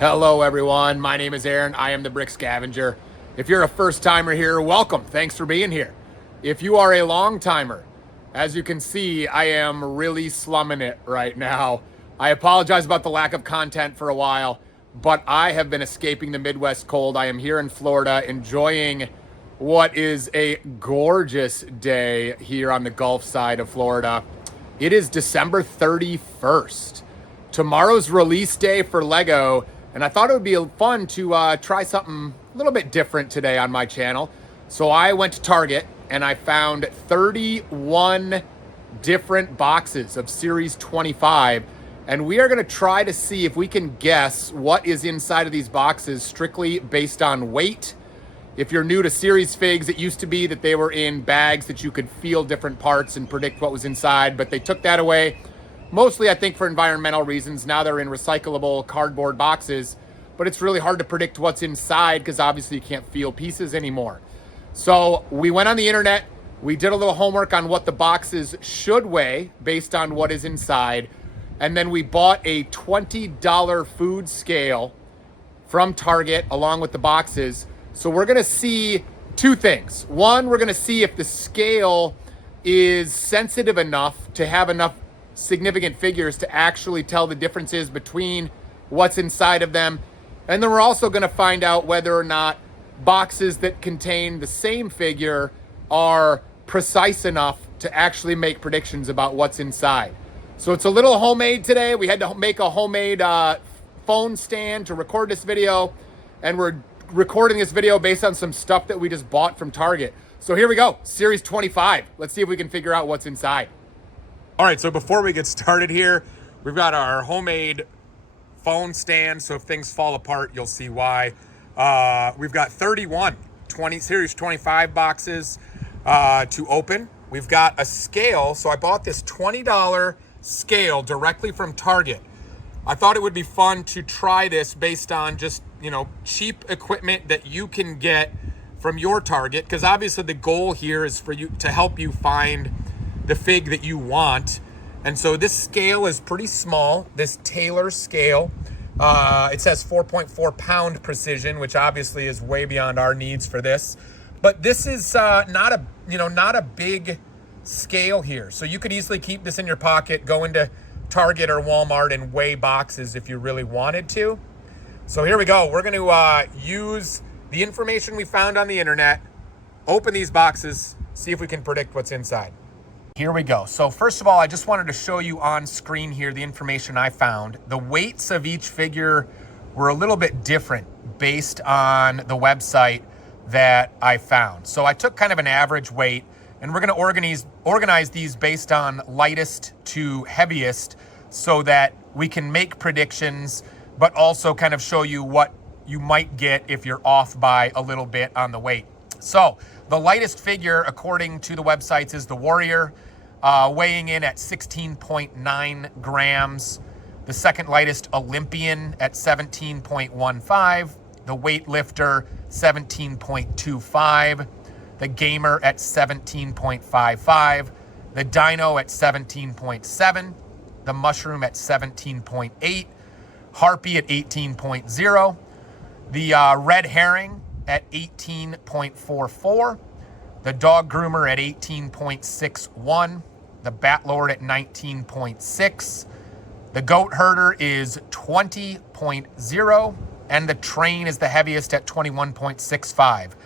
Hello everyone, my name is Aaron. I am the Brick Scavenger. If you're a first timer here, welcome. Thanks for being here. If you are a long timer, as you can see, I am really slumming it right now. I apologize about the lack of content for a while, but I have been escaping the Midwest cold. I am here in Florida enjoying what is a gorgeous day here on the Gulf side of Florida. It is December 31st. Tomorrow's release day for Lego, and I thought it would be fun to try something a little bit different today on my channel. So I went to Target and I found 31 different boxes of Series 25, and we are going to try to see if we can guess what is inside of these boxes strictly based on weight. If you're new to Series Figs, it used to be that they were in bags that you could feel different parts and predict what was inside, but they took that away. Mostly, I think, for environmental reasons. Now they're in recyclable cardboard boxes, but it's really hard to predict what's inside because obviously you can't feel pieces anymore. So we went on the internet, we did a little homework on what the boxes should weigh based on what is inside, and then we bought a $20 food scale from Target along with the boxes. So we're gonna see two things. One, we're gonna see if the scale is sensitive enough to have enough significant figures to actually tell the differences between what's inside of them. And then we're also going to find out whether or not boxes that contain the same figure are precise enough to actually make predictions about what's inside. So it's a little homemade today. We had to make a homemade phone stand to record this video, and we're recording this video based on some stuff that we just bought from Target. So here we go, Series 25. Let's see if we can figure out what's inside. All right, so before we get started here, we've got our homemade phone stand, so if things fall apart, you'll see why. We've got 31 Series 25 boxes to open. We've got a scale, so I bought this $20 scale directly from Target. I thought it would be fun to try this based on just, cheap equipment that you can get from your Target, because obviously the goal here is for you to help you find the fig that you want. And so this scale is pretty small, this Taylor scale. It says 4.4 pound precision, which obviously is way beyond our needs for this. But this is not a big scale here. So you could easily keep this in your pocket, go into Target or Walmart and weigh boxes if you really wanted to. So here we go. We're going to use the information we found on the internet, open these boxes, see if we can predict what's inside. Here we go. So first of all, I just wanted to show you on screen here the information I found. The weights of each figure were a little bit different based on the website that I found. So I took kind of an average weight, and we're going to organize these based on lightest to heaviest so that we can make predictions, but also kind of show you what you might get if you're off by a little bit on the weight. So the lightest figure, according to the websites, is the Warrior, weighing in at 16.9 grams. The second lightest, Olympian, at 17.15. The Weightlifter, 17.25. The Gamer at 17.55. The Dino at 17.7. The Mushroom at 17.8. Harpy at 18.0. The Red Herring at 18.44, the Dog Groomer at 18.61, the Batlord at 19.6, the Goat Herder is 20.0, and the Train is the heaviest at 21.65.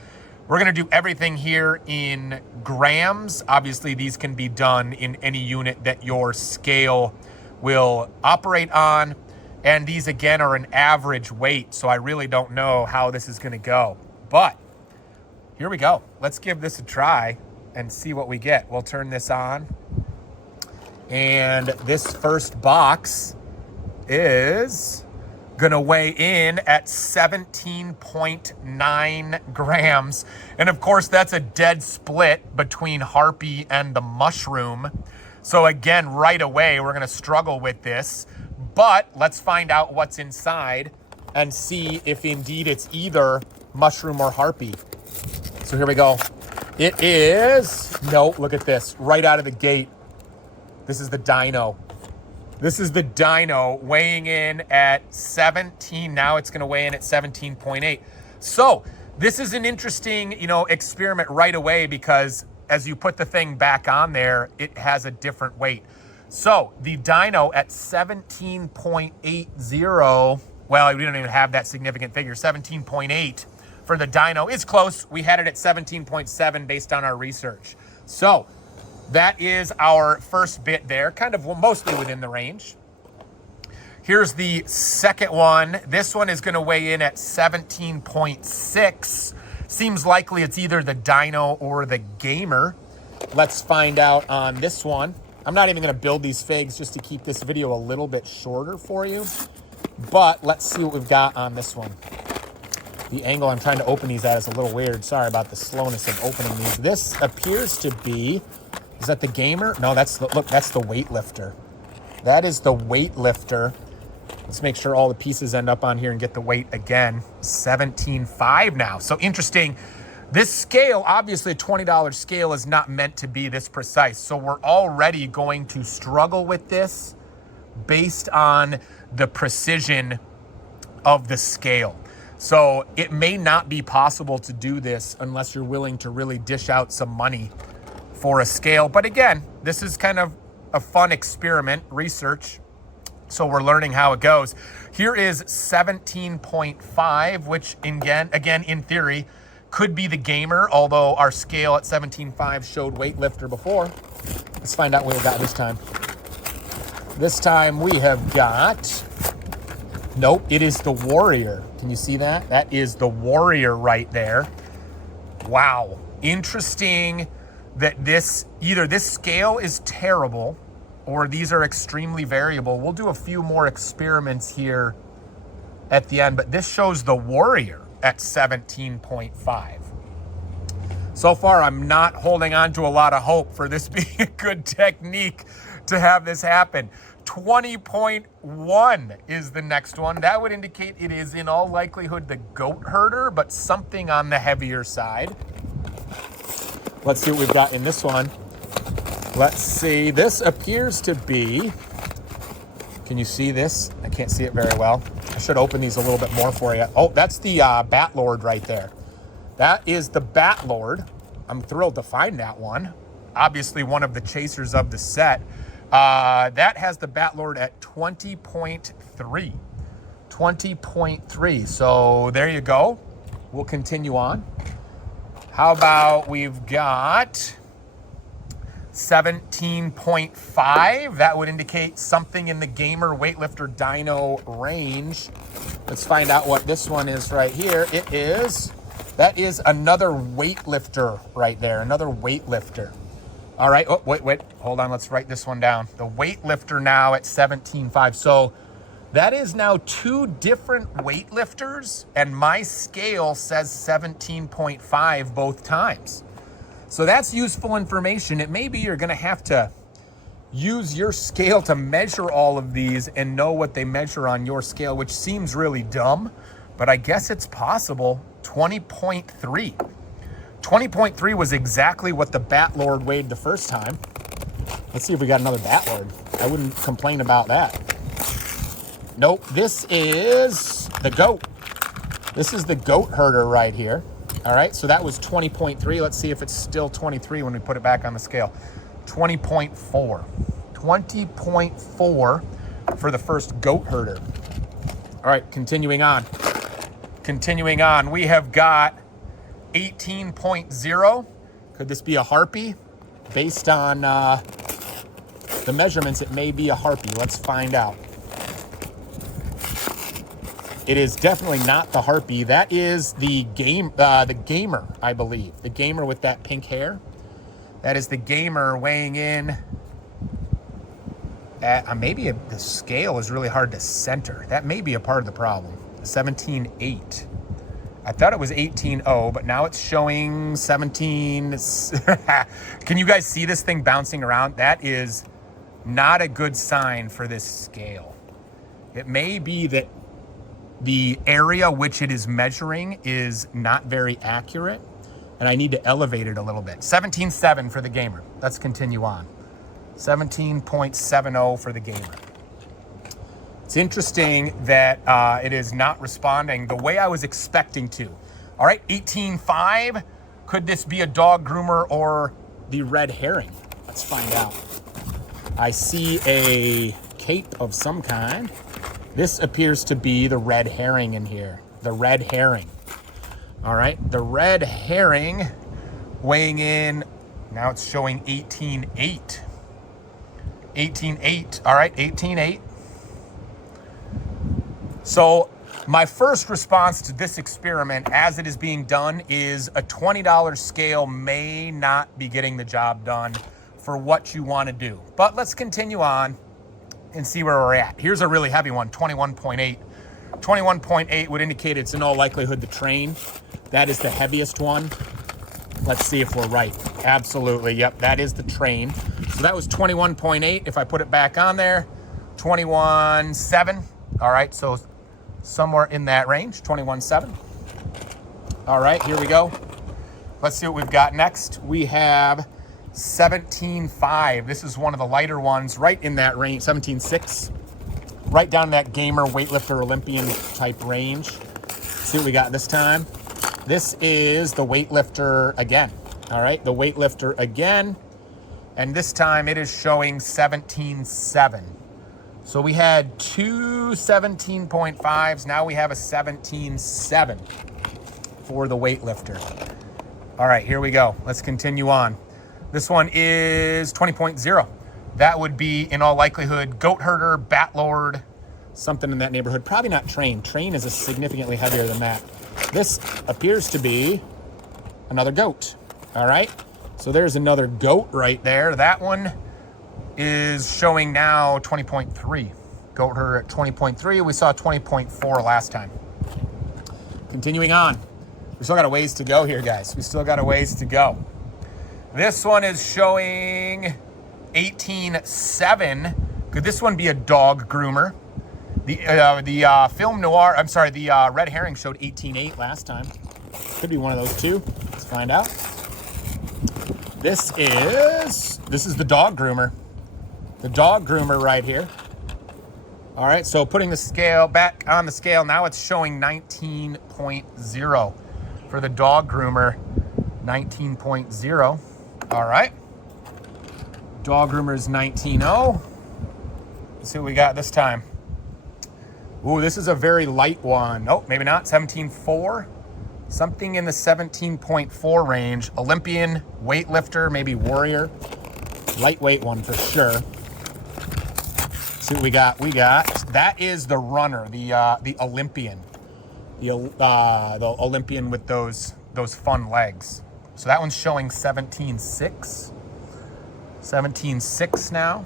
We're going to do everything here in grams. Obviously, these can be done in any unit that your scale will operate on. And these, again, are an average weight, so I really don't know how this is going to go. But here we go. Let's give this a try and see what we get. We'll turn this on. And this first box is going to weigh in at 17.9 grams. And, of course, that's a dead split between Harpy and the Mushroom. So, again, right away, we're going to struggle with this. But let's find out what's inside and see if indeed it's either Mushroom or Harpy. So here we go. It is, no, look at this, right out of the gate. This is the Dino. This is the dyno weighing in at 17. Now it's going to weigh in at 17.8. So this is an interesting, experiment right away, because as you put the thing back on there, it has a different weight. So the dyno at 17.80, well, we don't even have that significant figure, 17.8 for the dyno is close. We had it at 17.7 based on our research. So that is our first bit there, kind of mostly within the range. Here's the second one. This one is going to weigh in at 17.6. Seems likely it's either the dyno or the gamer. Let's find out on this one. I'm not even going to build these figs just to keep this video a little bit shorter for you. But let's see what we've got on this one. The angle I'm trying to open these at is a little weird. Sorry about the slowness of opening these. This appears to be, is that the gamer? No, that's the, look, that's the weightlifter. That is the weightlifter. Let's make sure all the pieces end up on here and get the weight again. 17.5 now. So interesting. This scale, obviously a $20 scale, is not meant to be this precise. So we're already going to struggle with this based on the precision of the scale. So it may not be possible to do this unless you're willing to really dish out some money for a scale. But again, this is kind of a fun experiment, research. So we're learning how it goes. Here is 17.5, which again, in theory, could be the gamer, although our scale at 17.5 showed weightlifter before. Let's find out what we got this time. This time we have got, nope, it is the warrior. Can you see that? That is the warrior right there. Wow. Interesting that either this scale is terrible or these are extremely variable. We'll do a few more experiments here at the end, but this shows the warrior at 17.5. So far, I'm not holding on to a lot of hope for this being a good technique to have this happen. 20.1 is the next one. That would indicate it is in all likelihood the goat herder, but something on the heavier side. Let's see what we've got in this one. Let's see. This appears to be, can you see this? I can't see it very well. I should open these a little bit more for you. Oh, that's the Bat Lord right there. That is the Bat Lord. I'm thrilled to find that one. Obviously one of the chasers of the set. That has the Bat Lord at 20.3. 20.3. So there you go. We'll continue on. How about we've got 17.5. That would indicate something in the gamer weightlifter dyno range. Let's find out what this one is right here. That is another weightlifter right there. Another weightlifter. All right. Oh, wait. Hold on. Let's write this one down. The weightlifter now at 17.5. So that is now two different weightlifters, and my scale says 17.5 both times. So that's useful information. It may be you're going to have to use your scale to measure all of these and know what they measure on your scale, which seems really dumb, but I guess it's possible. 20.3. 20.3 was exactly what the Bat Lord weighed the first time. Let's see if we got another Bat Lord. I wouldn't complain about that. Nope, this is the goat. This is the goat herder right here. All right, so that was 20.3. Let's see if it's still 23 when we put it back on the scale. 20.4. 20.4 for the first goat herder. All right, continuing on. Continuing on, we have got 18.0. Could this be a harpy? Based on the measurements, it may be a harpy. Let's find out. It is definitely not the harpy. That is the gamer, I believe. The gamer with that pink hair. That is the gamer weighing in at, the scale is really hard to center. That may be a part of the problem. 17.8. I thought it was 18.0, but now it's showing 17. Can you guys see this thing bouncing around? That is not a good sign for this scale. It may be that the area which it is measuring is not very accurate, and I need to elevate it a little bit. 17.7 for the gamer. Let's continue on. 17.70 for the gamer. It's interesting that it is not responding the way I was expecting to. All right, 18.5. Could this be a dog groomer or the red herring? Let's find out. I see a cape of some kind. This appears to be the red herring in here. The red herring. All right, the red herring weighing in, now it's showing 18.8. 18.8, all right, 18.8. So my first response to this experiment as it is being done is a $20 scale may not be getting the job done for what you want to do. But let's continue on and see where we're at. Here's a really heavy one, 21.8. 21.8 would indicate it's in all likelihood the train. That is the heaviest one. Let's see if we're right. Absolutely, yep, that is the train. So that was 21.8. If I put it back on there, 21.7. All right, so somewhere in that range, 21.7. All right, here we go. Let's see what we've got next. We have 17.5. This is one of the lighter ones, right in that range, 17.6. Right down to that gamer, weightlifter, Olympian type range. Let's see what we got this time. This is the weightlifter again. All right, the weightlifter again. And this time it is showing 17.7. So we had two 17.5s. Now we have a 17.7 for the weightlifter. All right, here we go. Let's continue on. This one is 20.0. That would be, in all likelihood, goat herder, bat lord, something in that neighborhood. Probably not train. Train is a significantly heavier than that. This appears to be another goat. All right, so there's another goat right there. That one is showing now 20.3. Goat herder at 20.3. We saw 20.4 last time. Continuing on. We still got a ways to go here, guys. We still got a ways to go. This one is showing 18.7. Could this one be a dog groomer? The film noir, I'm sorry, the red herring showed 18.8 last time. Could be one of those two. Let's find out. This is the dog groomer. The dog groomer right here. All right, so putting the scale back on the scale, now it's showing 19.0 for the dog groomer, 19.0. All right. Dog groomer is 19.0. Let's see what we got this time. Ooh, this is a very light one. Nope, maybe not. 17.4. Something in the 17.4 range. Olympian, weightlifter, maybe warrior. Lightweight one for sure. Let's see what we got. That is the runner, the Olympian. The Olympian with those fun legs. So that one's showing 17.6. 17.6 now.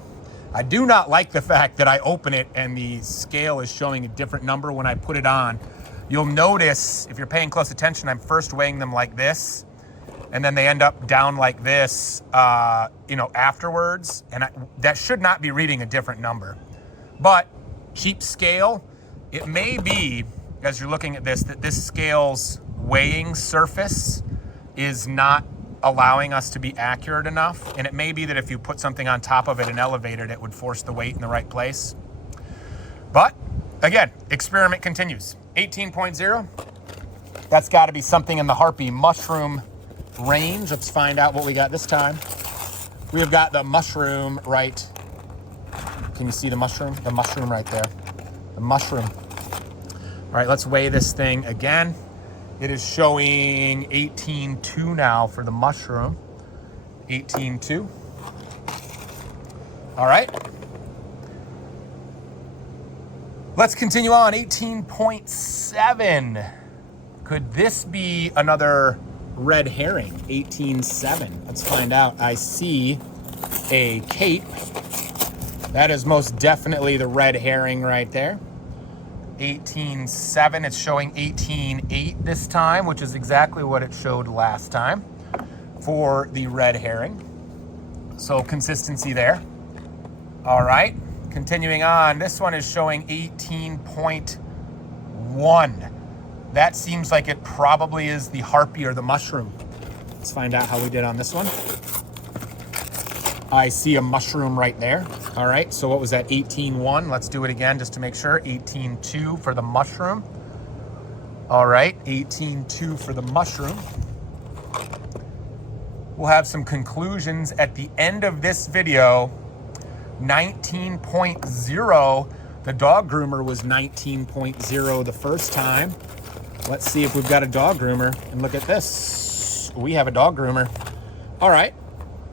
I do not like the fact that I open it and the scale is showing a different number when I put it on. You'll notice, if you're paying close attention, I'm first weighing them like this, and then they end up down like this, afterwards. And that should not be reading a different number. But cheap scale, it may be, as you're looking at this, that this scale's weighing surface is not allowing us to be accurate enough. And it may be that if you put something on top of it and elevate it, it would force the weight in the right place. But again, experiment continues. 18.0, that's got to be something in the harpy mushroom range. Let's find out what we got this time. We have got the mushroom right. Can you see the mushroom? The mushroom right there. The mushroom. All right, let's weigh this thing again. It is showing 18.2 now for the mushroom. 18.2. All right. Let's continue on. 18.7. Could this be another red herring? 18.7. Let's find out. I see a cape. That is most definitely the red herring right there. 18.7. It's showing 18.8 this time, which is exactly what it showed last time for the red herring. So consistency there. All right. Continuing on, this one is showing 18.1. That seems like it probably is the harpy or the mushroom. Let's find out how we did on this one. I see a mushroom right there. All right, so what was that, 18.1? Let's do it again just to make sure. 18.2 for the mushroom. All right, 18.2 for the mushroom. We'll have some conclusions at the end of this video. 19.0. The dog groomer was 19.0 the first time. Let's see if we've got a dog groomer. And look at this. We have a dog groomer. All right,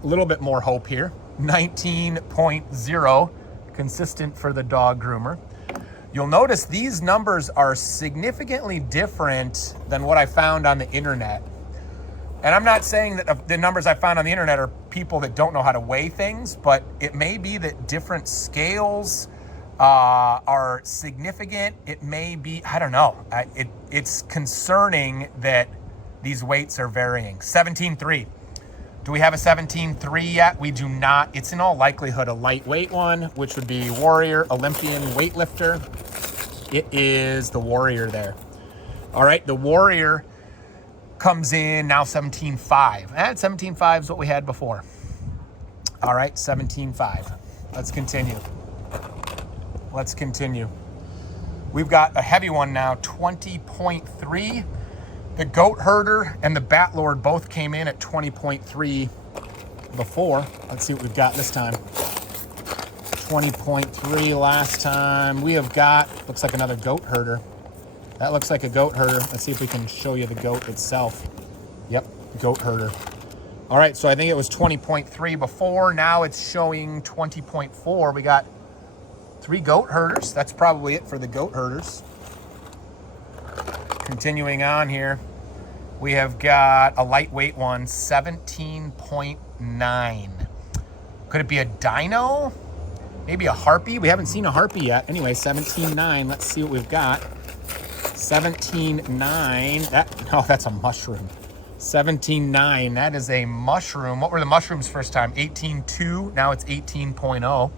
a little bit more hope here. 19.0, consistent for the dog groomer. You'll notice these numbers are significantly different than what I found on the internet. And I'm not saying that the numbers I found on the internet are people that don't know how to weigh things, but it may be that different scales are significant. It may be, I don't know. It's concerning that these weights are varying. 17.3. Do we have a 17.3 yet? We do not. It's in all likelihood a lightweight one, which would be Warrior, Olympian, weightlifter. It is the Warrior there. All right, the Warrior comes in now 17.5. And 17.5 is what we had before. All right, 17.5. Let's continue. Let's continue. We've got a heavy one now, 20.3. The Goat Herder and the Bat Lord both came in at 20.3 before. Let's see what we've got this time. 20.3 last time. We have got, looks like another Goat Herder. That looks like a Goat Herder. Let's see if we can show you the goat itself. Yep, Goat Herder. All right, so I think it was 20.3 before. Now it's showing 20.4. We got 3 Goat Herders. That's probably it for the Goat Herders. Continuing on here, we have got a lightweight one, 17.9. Could it be a dino? Maybe a harpy? We haven't seen a harpy yet. Anyway, 17.9. Let's see what we've got. 17.9. That's a mushroom. 17.9. That is a mushroom. What were the mushrooms first time? 18.2. Now it's 18.0.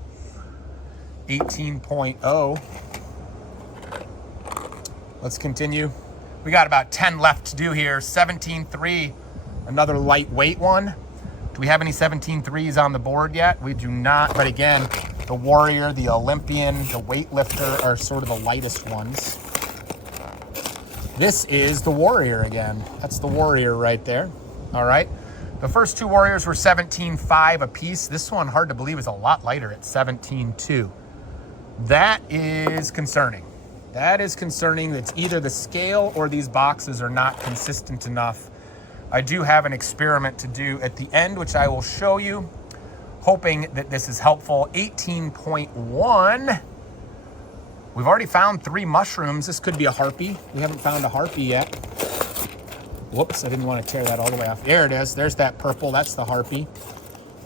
18.0. Let's continue. We got about 10 left to do here. 17.3, another lightweight one. Do we have any 17.3s on the board yet? We do not, but again, the Warrior, the Olympian, the weightlifter are sort of the lightest ones. This is the Warrior again. That's the Warrior right there. All right. The first 2 Warriors were 17.5 a piece. This one, hard to believe, is a lot lighter at 17.2. That is concerning. That is concerning. It's either the scale or these boxes are not consistent enough. I do have an experiment to do at the end, which I will show you, hoping that this is helpful. 18.1. We've already found 3 mushrooms. This could be a harpy. We haven't found a harpy yet. Whoops, I didn't want to tear that all the way off. There it is. There's that purple. That's the harpy.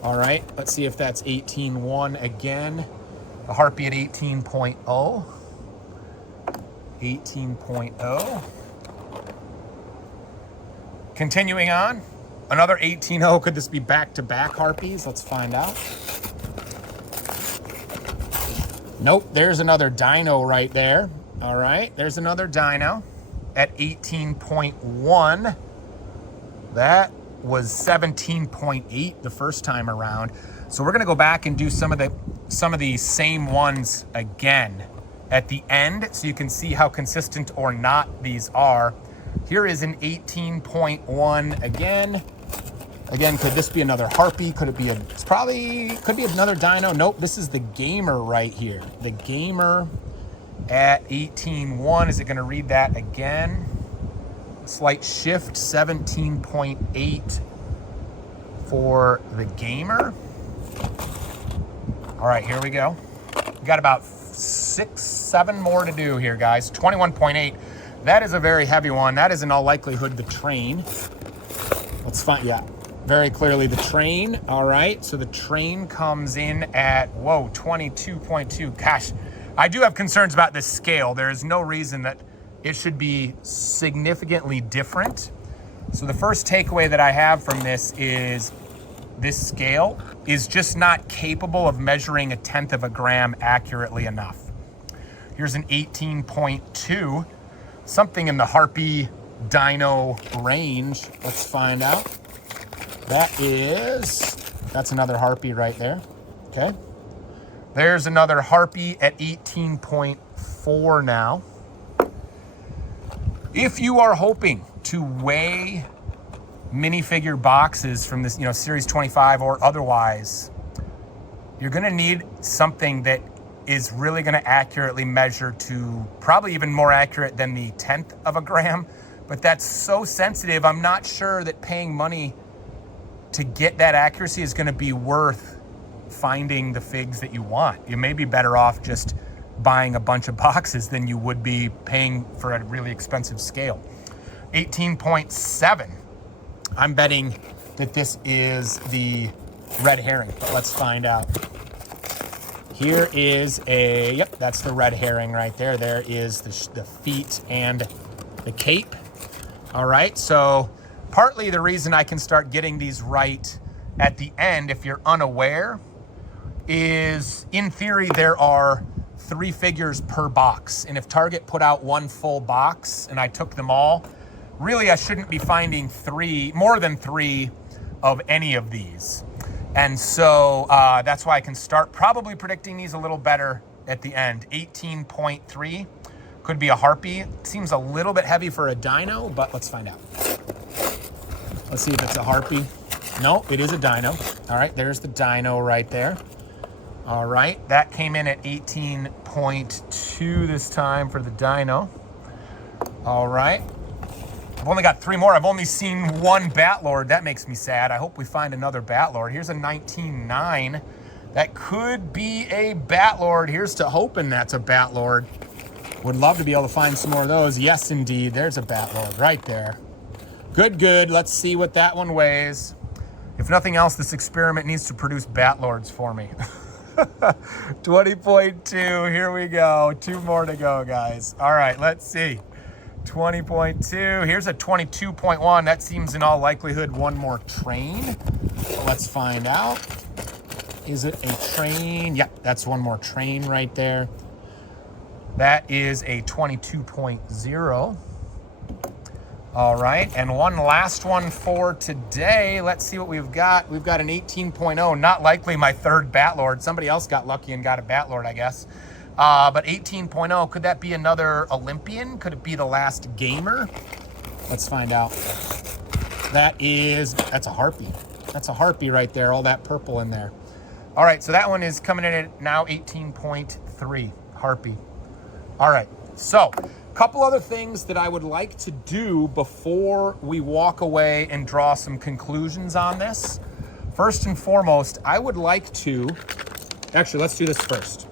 All right, let's see if that's 18.1 again. The harpy at 18.0. 18.0. Continuing on, another 18.0. Could this be back-to-back harpies? Let's find out. Nope, there's another dino right there. All right, there's another dino at 18.1. That was 17.8 the first time around. So we're gonna go back and do some of the same ones again at the end, so you can see how consistent or not these are. Here is an 18.1 again. Again, could this be another harpy? Could it be could be another dino. Nope, this is the Gamer right here. The Gamer at 18.1. Is it gonna read that again? Slight shift, 17.8 for the Gamer. All right, here we go. We got about 6, 7 more to do here, guys. 21.8. That is a very heavy one. That is in all likelihood the Train. Let's find, yeah, very clearly the Train. All right, so the Train comes in at, whoa, 22.2. Gosh, I do have concerns about this scale. There is no reason that it should be significantly different. So the first takeaway that I have from this is this scale is just not capable of measuring 1/10 of a gram accurately enough. Here's an 18.2, something in the harpy dino range. Let's find out. That is That's another Harpy right there. Okay. There's another Harpy at 18.4 now. If you are hoping to weigh minifigure boxes from this, Series 25 or otherwise, you're going to need something that is really going to accurately measure to probably even more accurate than the 10th of a gram. But that's so sensitive, I'm not sure that paying money to get that accuracy is going to be worth finding the figs that you want. You may be better off just buying a bunch of boxes than you would be paying for a really expensive scale. 18.7. I'm betting that this is the red herring, but let's find out. Here is yep, that's the red herring right there. There is the feet and the cape. All right, so partly the reason I can start getting these right at the end, if you're unaware, is in theory there are 3 figures per box. And if Target put out 1 full box and I took them all, really I shouldn't be finding more than 3 of any of these. And so that's why I can start probably predicting these a little better at the end. 18.3 could be a Harpy. Seems a little bit heavy for a dino, but let's find out. Let's see if it's a Harpy. No, it is a dino. All right, there's the dino right there. All right, that came in at 18.2 this time for the dino. All right. I've only got 3 more. I've only seen 1 Batlord. That makes me sad. I hope we find another Batlord. Here's a 19.9. That could be a Batlord. Here's to hoping that's a Batlord. Would love to be able to find some more of those. Yes, indeed. There's a Batlord right there. Good, good. Let's see what that one weighs. If nothing else, this experiment needs to produce Batlords for me. 20.2. Here we go. 2 more to go, guys. All right, let's see. 20.2. Here's a 22.1. That seems in all likelihood 1 more train. Let's find out. Is it a train? Yep, that's 1 more train right there. That is a 22.0. All right, and one last one for today. Let's see what we've got. We've got an 18.0. Not likely my 3rd Batlord. Somebody else got lucky and got a Batlord, I guess. But 18.0, could that be another Olympian? Could it be the last gamer? Let's find out. That's a Harpy. That's a Harpy right there, all that purple in there. All right, so that one is coming in at now 18.3, Harpy. All right, so a couple other things that I would like to do before we walk away and draw some conclusions on this. First and foremost, I would like to, actually, let's do this first.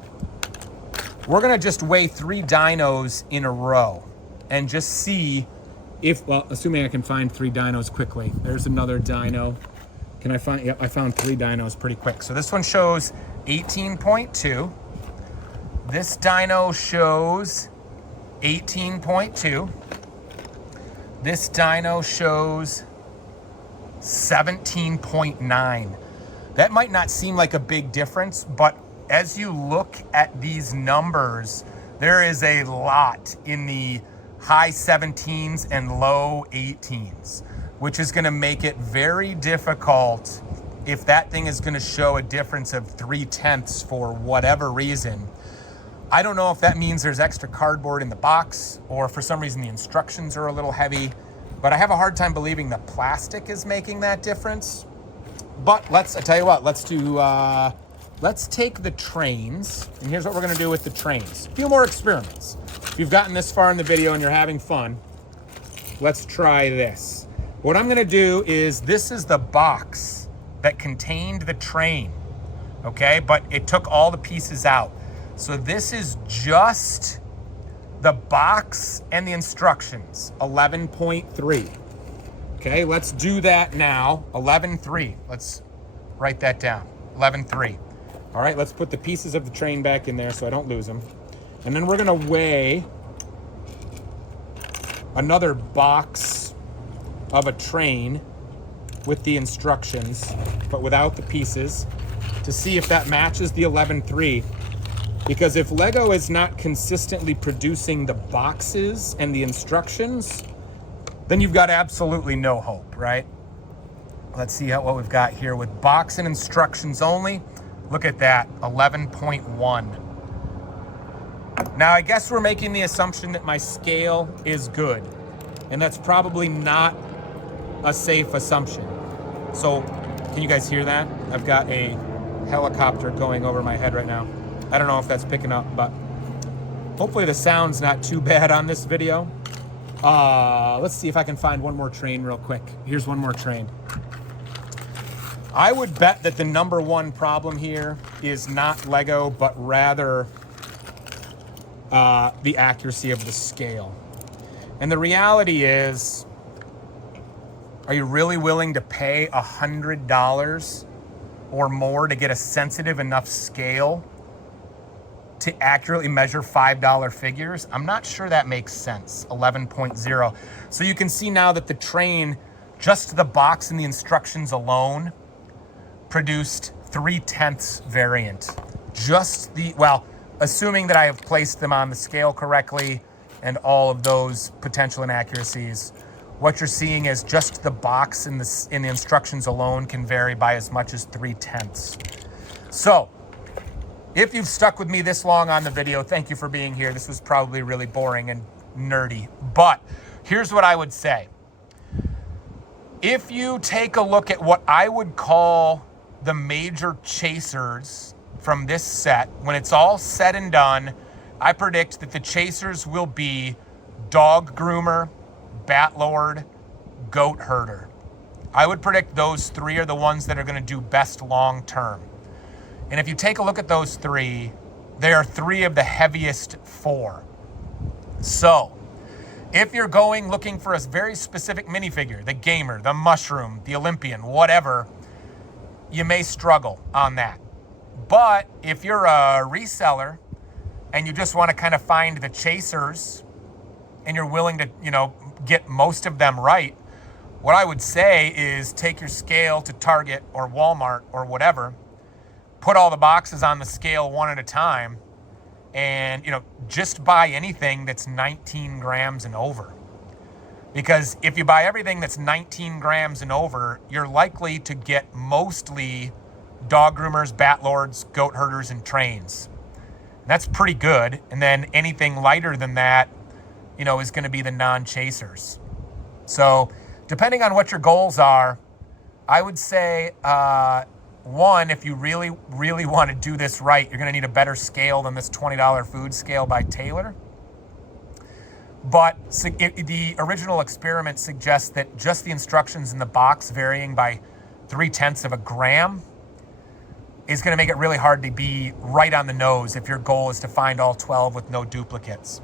We're gonna just weigh 3 dinos in a row and just see if, well, assuming I can find 3 dinos quickly. There's another dino. Can I find, yep, I found 3 dinos pretty quick. So this one shows 18.2. This dino shows 18.2. This dino shows 17.9. That might not seem like a big difference, but as you look at these numbers, there is a lot in the high 17s and low 18s, which is going to make it very difficult if that thing is going to show a difference of 3/10 for whatever reason. I don't know if that means there's extra cardboard in the box or for some reason the instructions are a little heavy, but I have a hard time believing the plastic is making that difference. But I tell you what, let's take the trains, and here's what we're gonna do with the trains. A few more experiments. If you've gotten this far in the video and you're having fun, let's try this. What I'm gonna do is, this is the box that contained the train, okay? But it took all the pieces out. So this is just the box and the instructions, 11.3. Okay, let's do that now, 11.3. Let's write that down, 11.3. All right, let's put the pieces of the train back in there so I don't lose them. And then we're gonna weigh another box of a train with the instructions, but without the pieces, to see if that matches the 11.3. Because if Lego is not consistently producing the boxes and the instructions, then you've got absolutely no hope, right? Let's see what we've got here with box and instructions only. Look at that, 11.1. Now, I guess we're making the assumption that my scale is good, and that's probably not a safe assumption. So, can you guys hear that? I've got a helicopter going over my head right now. I don't know if that's picking up, but hopefully the sound's not too bad on this video. Let's see if I can find one more train real quick. Here's one more train. I would bet that the number one problem here is not Lego, but rather the accuracy of the scale. And the reality is, are you really willing to pay $100 or more to get a sensitive enough scale to accurately measure $5 figures? I'm not sure that makes sense. 11.0. So you can see now that the train, just the box and the instructions alone, produced 3/10 variant. Just the, well, assuming that I have placed them on the scale correctly and all of those potential inaccuracies, what you're seeing is just the box in the instructions alone can vary by as much as 3/10. So, if you've stuck with me this long on the video, thank you for being here. This was probably really boring and nerdy, but here's what I would say. If you take a look at what I would call the major chasers from this set, when it's all said and done, I predict that the chasers will be dog groomer, bat lord, goat herder. I would predict those three are the ones that are going to do best long term. And if you take a look at those three, they are three of the heaviest four. So, if you're going looking for a very specific minifigure, the gamer, the mushroom, the Olympian, whatever, you may struggle on that. But if you're a reseller and you just want to kind of find the chasers and you're willing to, get most of them right, what I would say is take your scale to Target or Walmart or whatever, put all the boxes on the scale one at a time, and, just buy anything that's 19 grams and over. Because if you buy everything that's 19 grams and over, you're likely to get mostly dog groomers, bat lords, goat herders, and trains. That's pretty good. And then anything lighter than that, is going to be the non-chasers. So depending on what your goals are, I would say, one, if you really, really want to do this right, you're going to need a better scale than this $20 food scale by Taylor. But the original experiment suggests that just the instructions in the box varying by 3/10 of a gram is going to make it really hard to be right on the nose if your goal is to find all 12 with no duplicates.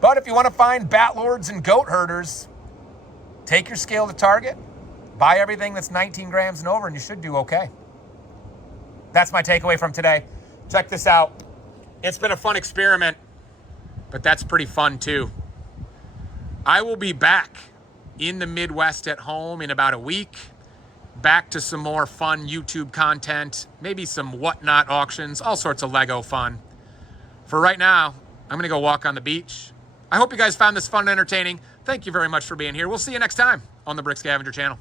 But if you want to find bat lords and goat herders, take your scale to Target, buy everything that's 19 grams and over, and you should do okay. That's my takeaway from today. Check this out. It's been a fun experiment, but that's pretty fun too. I will be back in the Midwest at home in about a week, back to some more fun YouTube content, maybe some whatnot auctions, all sorts of Lego fun. For right now, I'm gonna go walk on the beach. I hope you guys found this fun and entertaining. Thank you very much for being here. We'll see you next time on the Brick Scavenger channel.